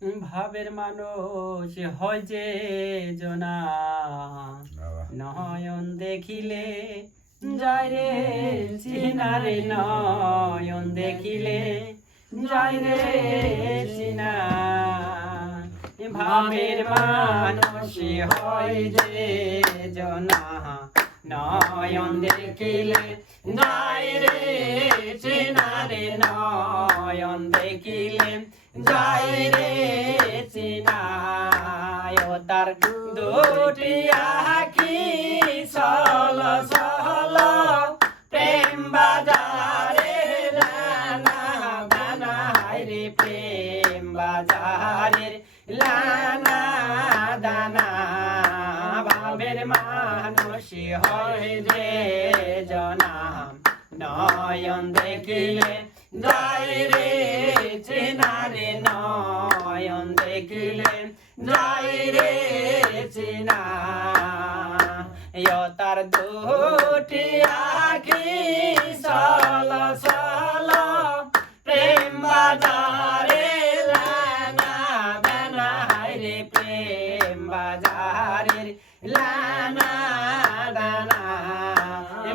ভাবের মানুষ হয় যে জনা, নয়ন দেখিলে যায় রে চিনা রে, নয়ন দেখিলে যায় রে চিনা। ভাবের মানুষ হয় যে জনা, নয়ন দেখিলে যায় রে চিনা রে, নয়ন দেখিলে যায় রে চিনা। তার দুটি আখি সল সল প্রেম বাজারে লানা দানা, রে প্রেম বাজারে লানা দানা। ভাবের মানুষ হয় যে জনা, নয়ন দেখিলে যায় রে চেনা রে, নয়ন দেখিলে যায় রে চেনা। তার দুটি আখি সল সল প্রেম বাজারে লানা দানা, রে প্রেম বাজারে লানা দানা।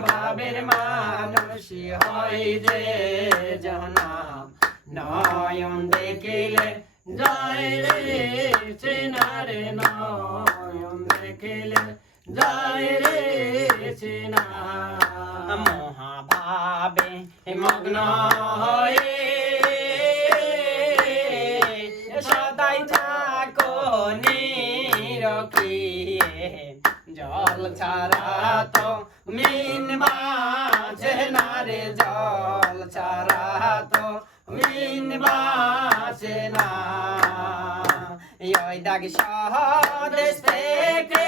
ভাবের মানুষ হয় যে জনা, নয়ন দেখিলে যায় রে চেনা রে, নয়ন দেখিলে যায় রে চেনা। মহাভাবে মগ্ন হয়ে সদাই থাকো নিরখিয়ে, জল ছাড়া তো মিন বাঁচে না রে, জল ছাড়া তো মিন বাঁচে না। ওই দাগ স্বদেশ থেকে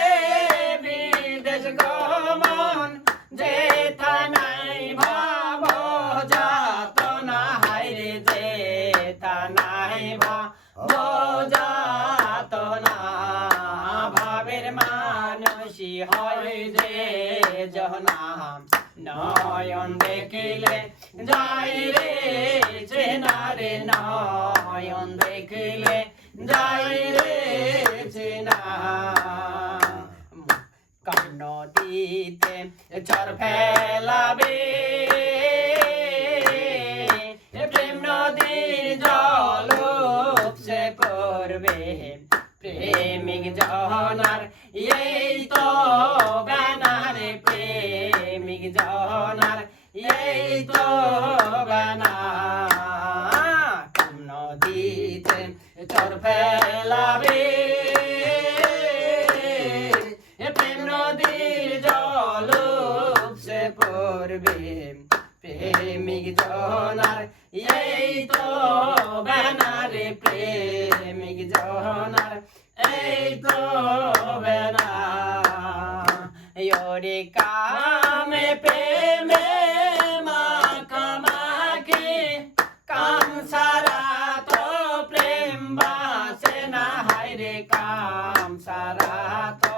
বিদেশ গমন, যেথা নাই ভাব যাত না, হায়রে যেথা নাই ভাব যাত না। ভাবের মানুষ হয় যে জনা, নয়ন দেখিলে যায় রে চেনা রে, নয়ন দেখিলে যায় রে চেনা। কান্ন দিতে চর ফেলাবে প্রেম নদীর জল উপসে করবে, প্রেমিক জনার এই তো গানা রে, প্রেমিক জনার এই তো গানা। কান্ন দিতে চর ফেলাবে প্রেম নদীর জল উপসে করবে, প্রেমিক জনার এই তো গানা রে, প্রেমিক জনার এই তো গানা। ওরে কামে প্রেমে মাখামাখি, কাম সারা তো প্রেম বাঁচে না, হায়রে কাম সারা তো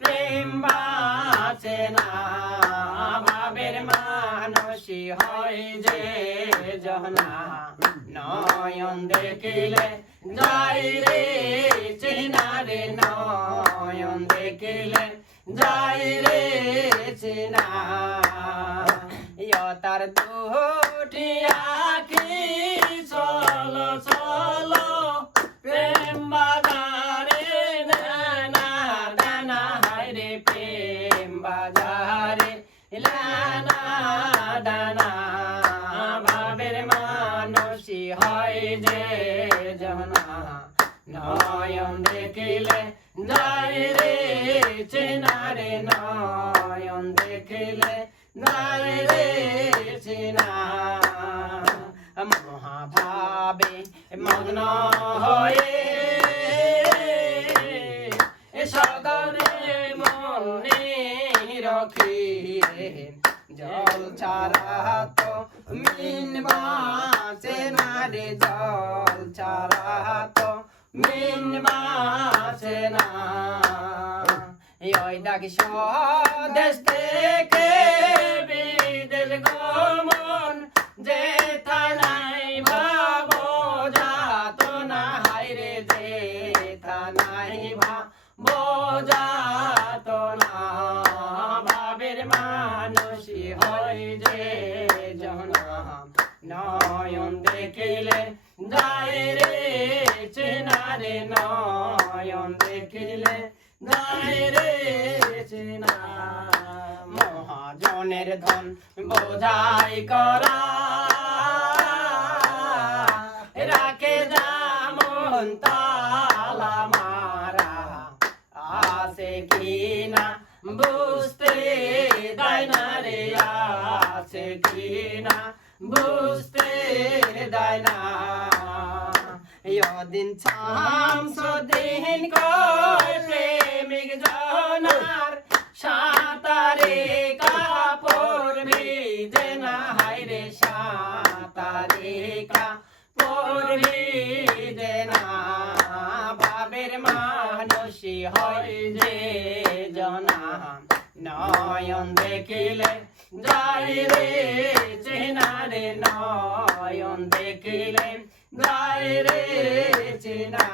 প্রেম বাঁচে না। ভাবের মানুষ হয় যে জনা, নয়ন দেখিলে যায় রে চেনা রে, নয়ন দেখিলে যায় রে চেনা। তার দুটি আখি সল সল প্রেম বাজারে লানা দানা, হায়রে প্রেম বাজারে লানা দানা। ভাবের মানুষ হয় যে জনা, নয়ন দেখিলে যায় রে চেনা রে, নয়ন দেখিলে যায় রে চেনা। মহাভাবে মগ্ন হয়ে সদরে মনে রখিয়ে, জল ছাড়া তো মিন বাঁচে না রে, জল ছাড়া তো মিন বাঁচে না। ওই দাগ স্বদেশ থেকে বিদেশ গমন, যেথা নাই ভাব যাত না, হায়রে যে দেখিলে যায় রে চেনা রে নয়ন দেখিলে যায় রে চেনা মহাজনের ধন বোঝাই করা রাখে যেমন তালা মারা আসে কিনা বুঝতে দেয় না রে আসে কিনা বুঝতে দেয় না দিন শামসুদ্দিন কয় প্রেমিক জনার সাঁতারে কাপড় ভিজে না হায় রে সাঁতারে কাপড় ভিজে না ভাবের মানুষই হয় যে জনা নয়ন দেখিলে যায় রে চেনা রে নয়ন দেখিলে যায় রে চেনা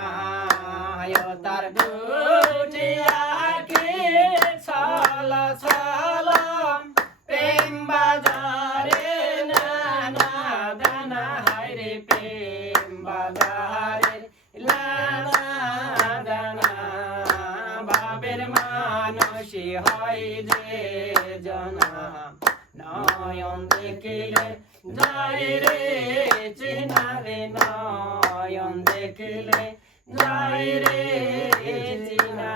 তার দুটি আঁখি ছল ছল প্রেম বাজারে নানা দানা হায় রে প্রেম বাজারে নানা দানা বাবের মানুষই হয় যে জনা নয়ন দেখিলে যায় রে চেনা রে নয়ন দেখিলে যায় রে চেনা